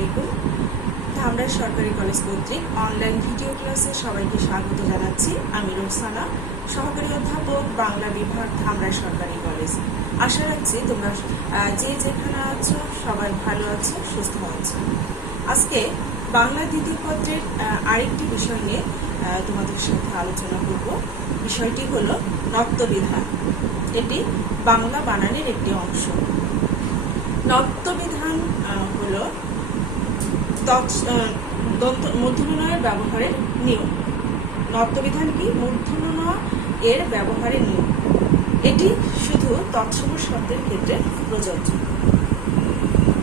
আলাইকুম। ধামরা সরকারি কলেজ কর্তৃক অনলাইন ভিডিও ক্লাসে সবাইকে স্বাগত জানাচ্ছি। আমি রোকসানা, সহকারী অধ্যাপক, বাংলা বিভাগ, ধামরা সরকারি কলেজ। আশা রাখছি তোমরা যে যেখানে আছো সবাই ভালো আছো, সুস্থ আছো। আজকে বাংলা দ্বিতীয় পত্রের আরেকটি বিষয় নিয়ে তোমাদের সাথে আলোচনা করব। বিষয়টি হলো নত্যবিধান। এটি বাংলা বানানের একটি অংশ। নত্যবিধান হলো মূর্ধন্য ব্যবহারের নিয়ম। নত্যবিধান কি? মূর্ধন্য এর ব্যবহারের নিয়ম। এটি শুধু তৎসম শব্দের ক্ষেত্রে প্রযোজ্য।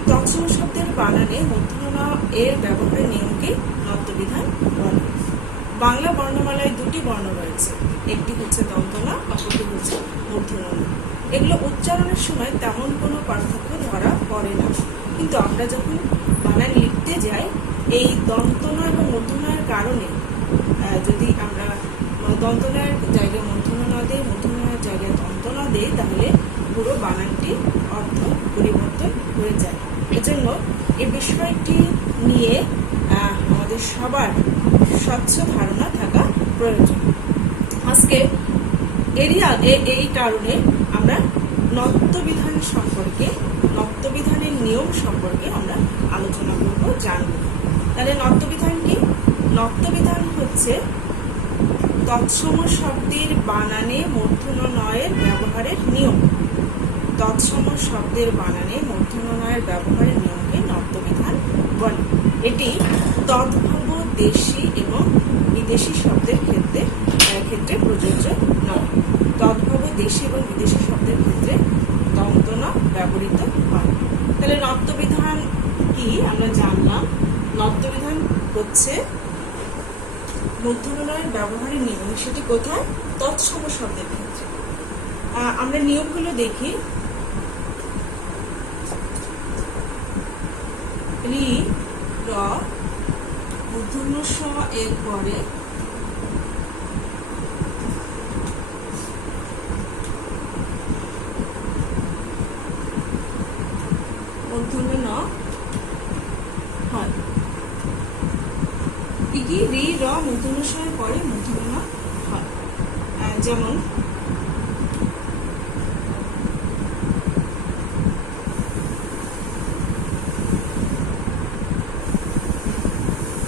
তৎসম শব্দের বানানে মূর্ধন্য এর ব্যবহারের নিয়মকে নত্যবিধান বলে। বাংলা বর্ণমালায় দুটি বর্ণ রয়েছে, একটি হচ্ছে দন্তনা, অপরটি হচ্ছে মূর্ধন্য। এগুলো উচ্চারণের সময় তেমন কোনো পার্থক্য ধরা পড়ে না, কিন্তু আমরা যখন বানান লিখতে যাই এই দন্তনা এবং মূর্ধন্যের কারণে যদি আমরা দন্তনার জায়গায় মূর্ধন্য না দিই, মূর্ধন্যের জায়গায় দন্তনা দিই, তাহলে পুরো বানানটি অর্থ পরিবর্তন হয়ে যায়। এজন্য এই বিষয়টি নিয়ে আমাদের সবার স্বচ্ছ ধারণা থাকা প্রয়োজন। আজকে এই কারণে আমরা নত্যবিধান সম্পর্কে, নত্যবিধানের নিয়ম সম্পর্কে আমরা আলোচনা করব, জানব। তাহলে নত্যবিধান কি? নত্যবিধান হচ্ছে তৎসম শব্দের বানানে মূর্ধন্য নয়ের ব্যবহারের নিয়ম। তৎসম শব্দের বানানে মূর্ধন্য নয়ের ব্যবহারের নিয়মকে নত্যবিধান বলে। এটি তদ্ভব দেশি এবং বিদেশি শব্দের ক্ষেত্রে প্রযোজ্য নয়। তদ্ভব দেশি এবং বিদেশি শব্দের ক্ষেত্রে দন্তনা ব্যবহৃত হয়। তাহলে নত্যবিধান কি আমরা জানলাম। নত্যবিধান হচ্ছে মূর্ধন্য নয়ের ব্যবহারের নিয়ম। সেটি কোথায়? তৎসম শব্দের ক্ষেত্রে। আমরা নিয়মগুলো দেখি। রি, র, মূর্ধন্য স এর পরে মূর্ধন্য ন হয়। কি? রি, র, মূর্ধন্য স এর পরে মূর্ধন্য ন হয়। যেমন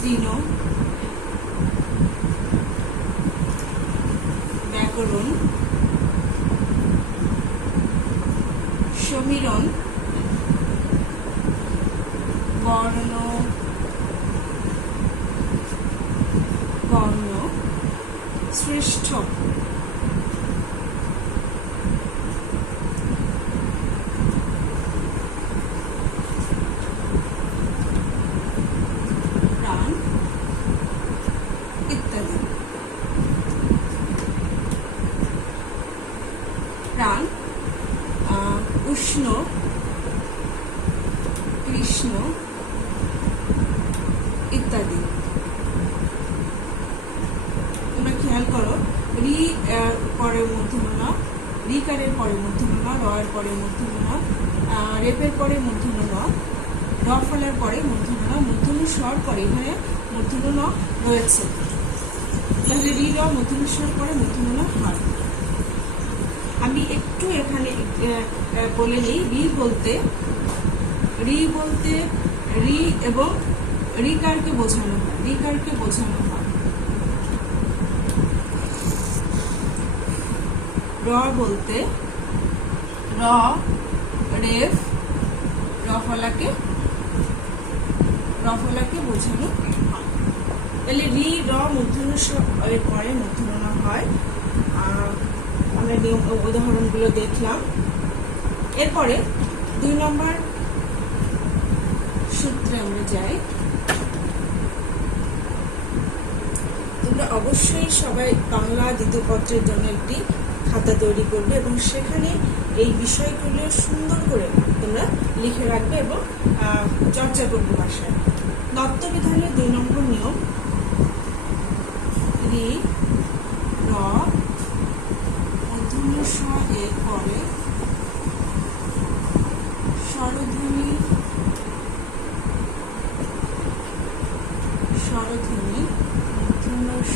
তৃণ, ব্যাকরণ, সমীরণ, বর্ণ, শ্রেষ্ঠ, প্রাণ ইত্যাদি। প্রাণ, উষ্ণ, কৃষ্ণ ইত্যাদি। তোমরা খেয়াল করো, রি পরে মূর্ধন্য ন, রিকারের পরে মূর্ধন্য ন, র এর পরে মূর্ধন্য ন, রেপের পরে মূর্ধন্য ন, র ফলের পরে মূর্ধন্য ন, মূর্ধন্য স্বর পরে এখানে মূর্ধন্য ন রয়েছে। তাহলে রি, র, মূর্ধন্য স্বর পরে মূর্ধন্য ন হয়। আমি একটু এখানে বলে নিই। রি বলতে রি এবং রিকারকে বোঝানো হয়। রিকারকে বোঝানো হয়। র বলতে র, রেফ, রফলাকে বোঝানো হয়। তাহলে রি, র, মূর্ধন্য স এর পরে মূর্ধন্য ন হয়। আমরা উদাহরণগুলো দেখলাম। এরপরে 2 নম্বর সূত্রে আমরা যাই। তোমরা অবশ্যই সবাই বাংলা দ্বিতীয় পত্রের জন্য একটি খাতা তৈরি করবে এবং সেখানে এই বিষয়গুলো সুন্দর করে তোমরা লিখে রাখবে এবং চর্চা করবে ভাষায়। নত্যবিধানের 2 নম্বর নিয়ম, রি, র, মূর্ধন্য স এর পরে স্বরধ্বনি স্বরধ্বনি মূর্ধন্য স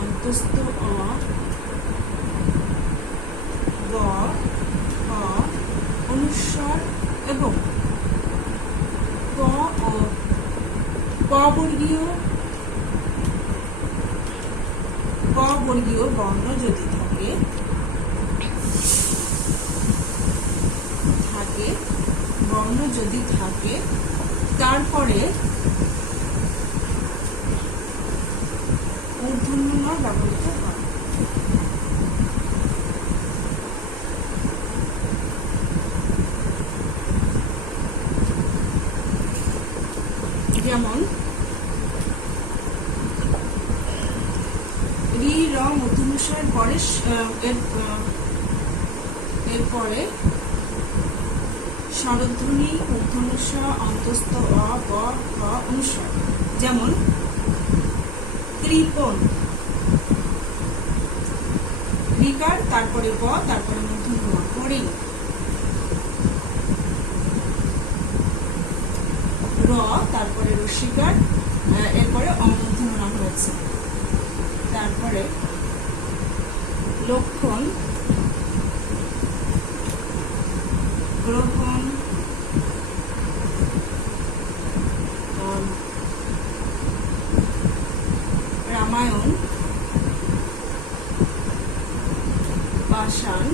অন্তস্থ অ গ হ অনুস্বর এবং ক ও ক বর্গীয় বর্ণ যদি থাকে বর্ণ যদি থাকে তারপরে মূর্ধন্য ণ ব্যবহৃত হয়। যেমন রি র মূর্ধন্য ষ এর পরে এরপরে স্বরধ্বনি মূর্ধন্য ষ অন্তস্থ অ ব হ অনুস্বর। যেমন ত্রিপন রিকার তারপরে ব তারপরে মূর্ধন্য ণ হরিণ র তারপরে রসিকার এরপরে অমূর্ধন্য ণ হয়েছে। তারপরে লক্ষণ গ্রহণ রামায়ণ পাষাণ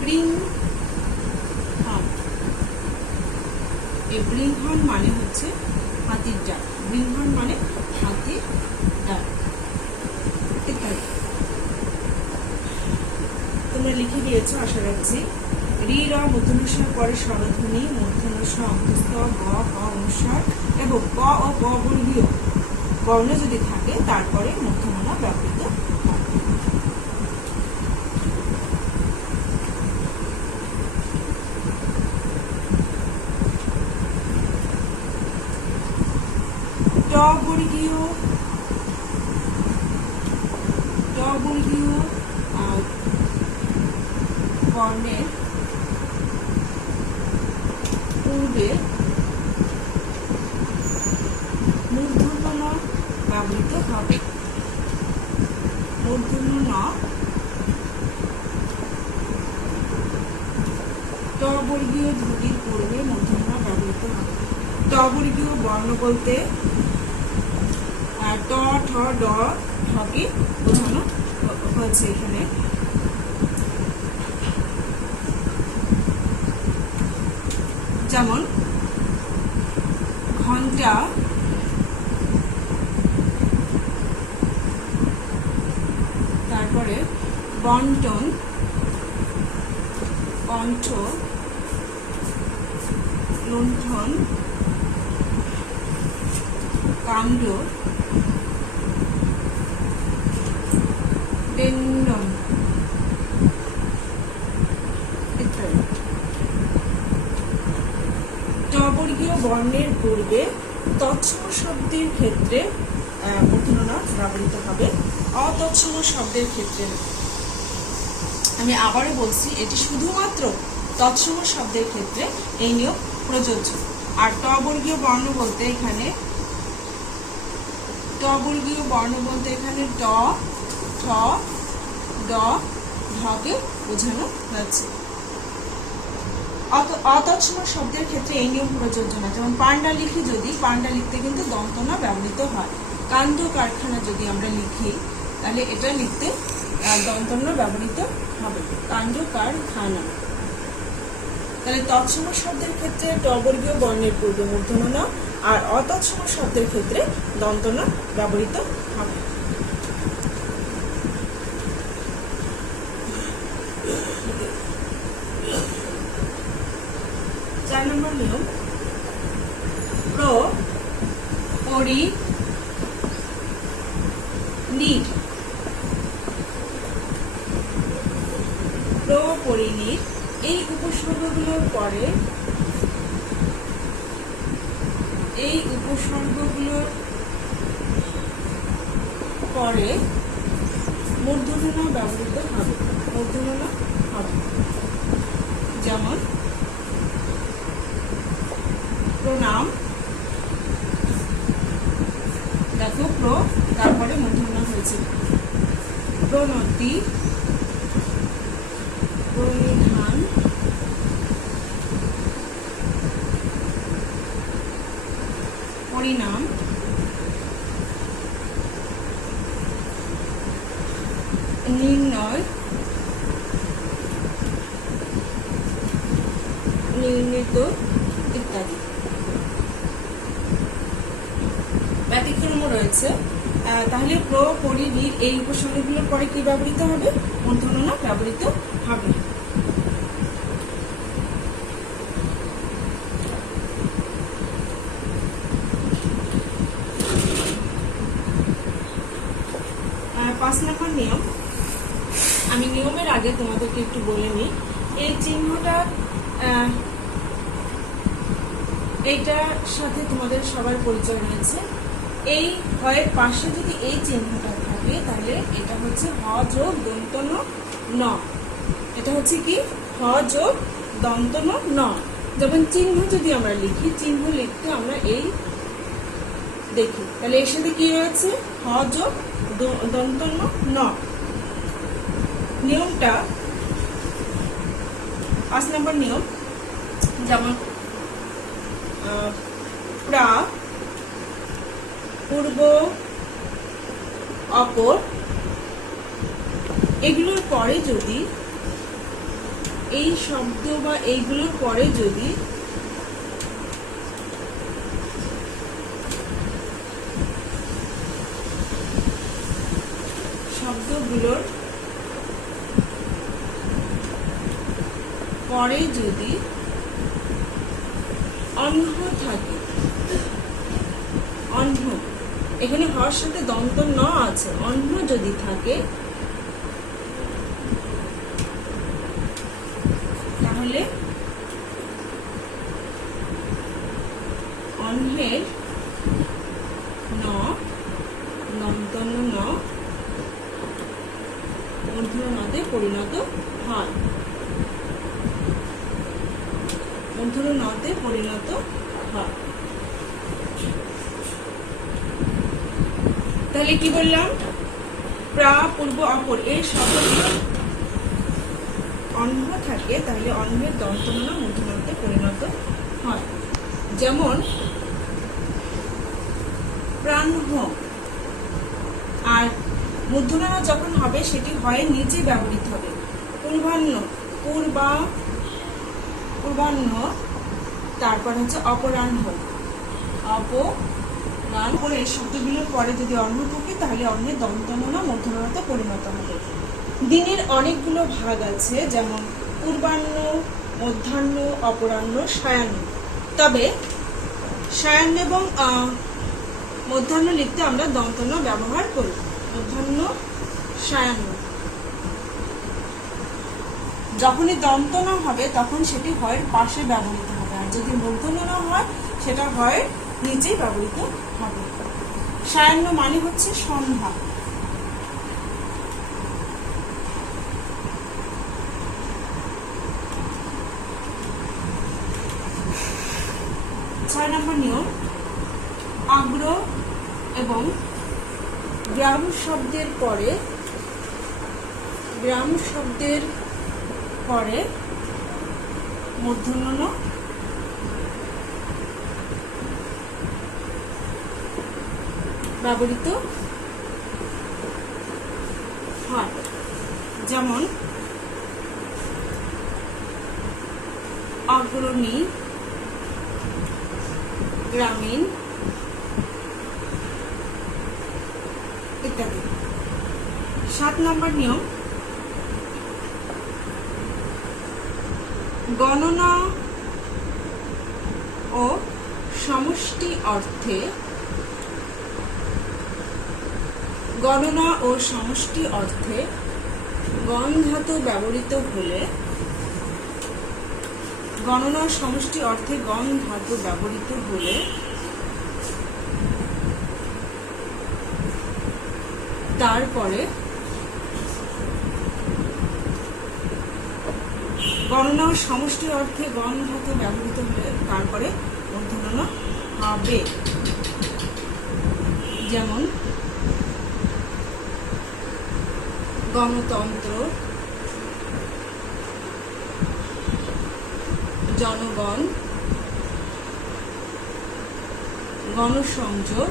বৃহৎ। এই বৃহৎ মানে হচ্ছে হাতির ডাক, বৃহৎ মানে হাতির ডাক ইত্যাদি। তোমরা লিখে দিয়েছো আশা রাখছি। রি র মূর্ধন্য ষ পরে স্বরধ্বনি মূর্ধন্য ষ অন্তস্থ গ হ অনুস্বর এবং ক ও ব বর্গীয় বর্ণ যদি থাকে তারপরে মূর্ধন্য ণ ব্যবহৃত হয়। ট বর্গীয় বর্ণের পূর্বে মূর্ধন্য ণ ব্যবহৃত হবে। মূর্ধন্য ণ ট বর্গীয় ধ্বনির পূর্বে মূর্ধন্য ণ ব্যবহৃত হবে। ট বর্গীয় বর্ণ বলতে ট ঠ ড ঢকে বোঝানো হয়েছে এখানে। যেমন ঘন্টা তারপরে বন্টন কণ্ঠ লুণ্ঠন কাণ্ড বেন্ডন ইত্যাদি। ট বর্গীয় বর্ণের পূর্বে তৎসম শব্দের ক্ষেত্রে মূর্ধন্য ণ ব্যবহৃত হবে, অতৎসম শব্দের ক্ষেত্রে না। আমি আবারও বলছি, এটি শুধুমাত্র তৎসম শব্দের ক্ষেত্রে এই নিয়ম প্রযোজ্য। আর ট বর্গীয় বর্ণ বলতে এখানে ট ঠ ড ঢকে বোঝানো যাচ্ছে। অতৎসম শব্দের ক্ষেত্রে এই নিয়ম প্রযোজ্য না। যেমন পান্ডা লিখি, যদি পান্ডা লিখতে কিন্তু দন্ত ণ ব্যবহৃত হয়। কান্দ কারখানা যদি আমরা লিখি তাহলে এটা লিখতে দন্ত ণ ব্যবহৃত হবে, কাণ্ড কারখানা। তাহলে তৎসম শব্দের ক্ষেত্রে ট বর্গীয় বর্ণের পূর্বে মূর্ধন্য ণ, আর অতৎসম শব্দের ক্ষেত্রে দন্ত ণ ব্যবহৃত হবে। 4 নম্বর নিয়ম, প্র পরি নির। প্র পরি নির এই উপসর্গগুলোর পরে মূর্ধন্য ণ ব্যবহৃত হবে, যেমন প্রণাম প্র, তারপরে মূর্ধন্য হয়েছে। প্রণতি, প্রণিধান, পরিণাম, নির্ণয়, নির্ণীত ইত্যাদি। ব্যতিক্রম রয়েছে। তাহলে প্র, পরি, রির এই উপসর্গগুলোর পরে কি ব্যবহৃত হবে? মূর্ধন্য ন ব্যবহৃত হবে। পাঁচ নম্বর নিয়ম। আমি নিয়মের আগে তোমাদেরকে একটু বলে নিই। এই চিহ্নটা এইটার সাথে তোমাদের সবার পরিচয় রয়েছে। এই হয়ের পাশে যদি এই চিহ্নটা থাকে তাহলে এটা হচ্ছে হ যোগ দন্ত ন। এটা হচ্ছে কি? হ যোগ দন্ত ন। যেমন চিহ্ন যদি আমরা লিখি, চিহ্ন লিখতে আমরা এই দেখি, তাহলে এর সাথে কি রয়েছে? হ যোগ দন্ত ন। নিয়মটা 5 নম্বর নিয়ম। যেমন প্রা, পূর্ব, অপর, এগুলোর পরে যদি এই শব্দ বা এইগুলোর পরে যদি শব্দগুলোর পরে যদি অহ্ন থাকে, অহ্ন, এখানে হর সাথে দন্ত ন আছে, অহ্ন যদি থাকে তাহলে অহ্নের ন, দন্ত ন, মূর্ধন্য নতে পরিণত হয়। মূর্ধন্য নতে পরিণত হয়। তাহলে কি বললাম? প্রা, পূর্ব, অপর এর শব্দটি অহ্ন থাকে তাহলে অহ্নের দন্ত ন মূর্ধন্যতে পরিণত হয়। যেমন প্রাণহ, আর মূর্ধন্য ন যখন হবে সেটি হয়ের নিচে ব্যবহৃত হবে। পূর্বাহ্ন, পূর্বা, পূর্বাহ্ন, তারপর হচ্ছে অপরাহ্ন, অপরাহ্ন। এই শব্দগুলোর পরে যদি অহ্ন থাকে তাহলে অহ্নের দন্ত ন মূর্ধন্যতে পরিণত হবে। দিনের অনেকগুলো ভাগ আছে, যেমন পূর্বাহ্ন, মধ্যাহ্ন, অপরাহ্ন, সায়াহ্ন। তবে সায়াহ্ন এবং মধ্যাহ্ন লিখতে আমরা দন্ত ন ব্যবহার করি। মধ্যাহ্ন, সায়াহ্ন। যখনই দন্ত ন হবে তখন সেটি হয়ের পাশে ব্যবহৃত হবে, আর যদি মূর্ধন্য ন হয় সেটা হয়ের নিচেই ব্যবহৃত হবে। সায়াহ্ন মানে হচ্ছে সন্ধ্যা। ছয় নম্বর নিয়ম। আগ্র এবং গ্রাম শব্দের পরে, গ্রাম শব্দের পরে মূর্ধন্য ন ব্যবহৃত হয়। যেমন অগ্রণী, গ্রামীণ ইত্যাদি। 7 নম্বর নিয়ম। গণনা ও সমষ্টি অর্থে, গণনা ও সমষ্টি অর্থে গণ ধাতু ব্যবহৃত হলে, গণনা ও সমষ্টি অর্থে গণ ধাতু ব্যবহৃত হলে তারপরে গণনা ও সমষ্টি অর্থে গণ ধাতু ব্যবহৃত হলে তারপরে মূর্ধন্য ন হবে। যেমন গণতন্ত্র, জনগণ, গণসংযোগ।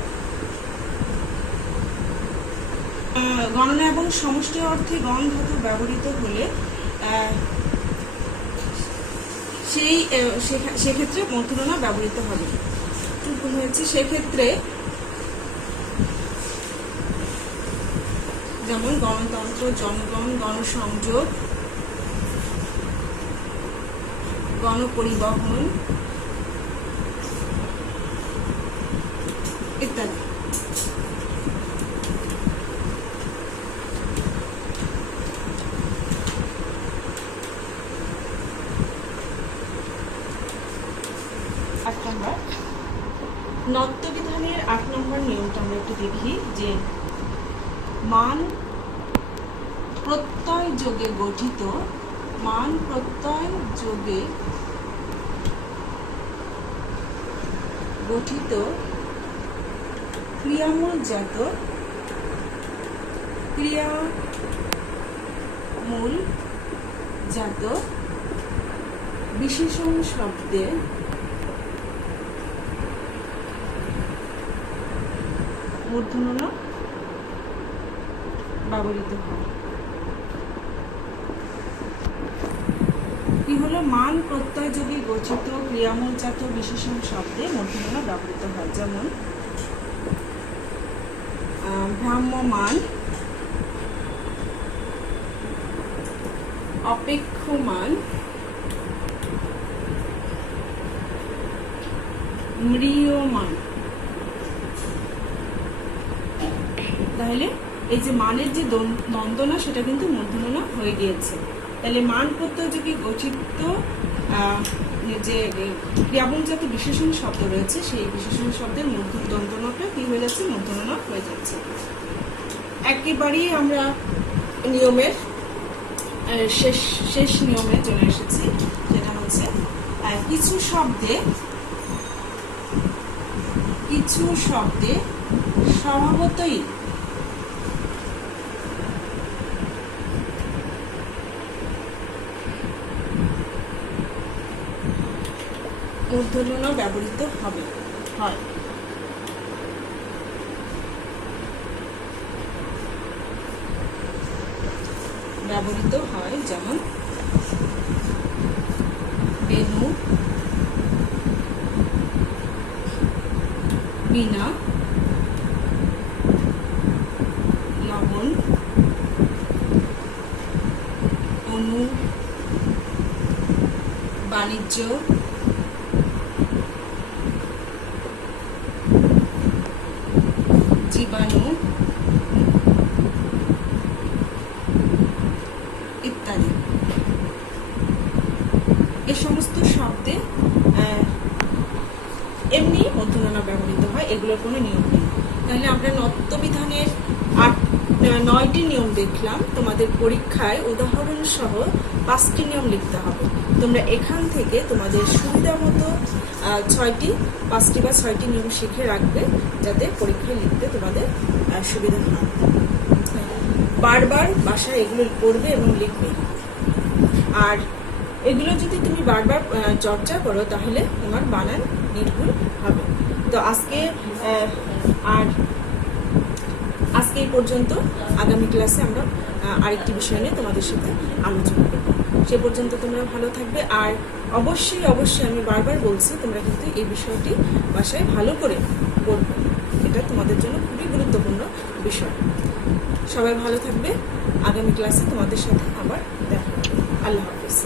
গণনা এবং সমষ্টি অর্থে গণ ধাতু ব্যবহৃত হলে সেক্ষেত্রে মূর্ধন্য ণ ব্যবহৃত হবে। ভুল হয়েছে। সেক্ষেত্রে যেমন গণতন্ত্র, জনগণ, গণসংযোগ, গণপরিবহন ইত্যাদি। নত্যবিধানের ৮ নম্বর নিয়মটা আমরা একটু দেখি যে মান প্রত্যয় যোগে গঠিত, মান প্রত্যয় যোগে গঠিত ক্রিয়ামূলজাত বিশেষণ শব্দে মূর্ধন্য ণ ব্যবহৃত হয়। কি হলো? মান প্রত্যয় যোগে গঠিত ক্রিয়ামূলজাত বিশেষণ শব্দে মূর্ধন্য ণ ব্যবহৃত হয়। যেমন ভ্রাম্যমাণ, অপেক্ষমান, ম্রিয়মাণ। তাহলে এই যে মানের যে দ্বন্দ্ব না, সেটা কিন্তু মূর্ধন্য ণ হয়ে গিয়েছে। তাহলে মান প্রত্যয় যোগে গঠিত যে ক্রিয়ামূলজাত বিশেষণ শব্দ রয়েছে, সেই বিশেষণ শব্দের দ্বন্দ্ব ণটা কি হয়ে যাচ্ছে? মূর্ধন্য ণ হয়ে যাচ্ছে। একেবারেই আমরা নিয়মের শেষ নিয়মে চলে এসেছি, যেটা হচ্ছে কিছু শব্দে স্বভাবতই মূর্ধন্য ণ ব্যবহৃত হয়। যেমন বেনু, বীণা, লবণ, অনু, বাণিজ্য, জীবাণু ইত্যাদি। এ সমস্ত শব্দে এমনি মূর্ধন্য ণ ব্যবহৃত হয়, এগুলোর কোনো নিয়ম নেই। তাহলে আমরা নত্যবিধানের 9টি নিয়ম দেখলাম। তোমাদের পরীক্ষায় উদাহরণ সহ 5টি নিয়ম লিখতে হবে। তোমরা এখান থেকে তোমাদের সুবিধা মতো 5টি বা 6টি নিয়ম শিখে রাখবে, যাতে পরীক্ষায় লিখতে তোমাদের সুবিধা হয়। বারবার বাসায় এগুলো পড়বে এবং লিখবে। আর এগুলো যদি তুমি বারবার চর্চা করো, তাহলে তোমার বানান নির্ভুল হবে। তো আজকে এই পর্যন্ত। আগামী ক্লাসে আমরা আরেকটি বিষয় নিয়ে তোমাদের সাথে আলোচনা করব। সে পর্যন্ত তোমরা ভালো থাকবে। আর অবশ্যই আমি বারবার বলছি, তোমরা কিন্তু এই বিষয়টি বাসায় ভালো করে পড়বে। এটা তোমাদের জন্য খুবই গুরুত্বপূর্ণ বিষয়। সবাই ভালো থাকবে। আগামী ক্লাসে তোমাদের সাথে আবার দেখা হবে। আল্লাহ হাফেজ।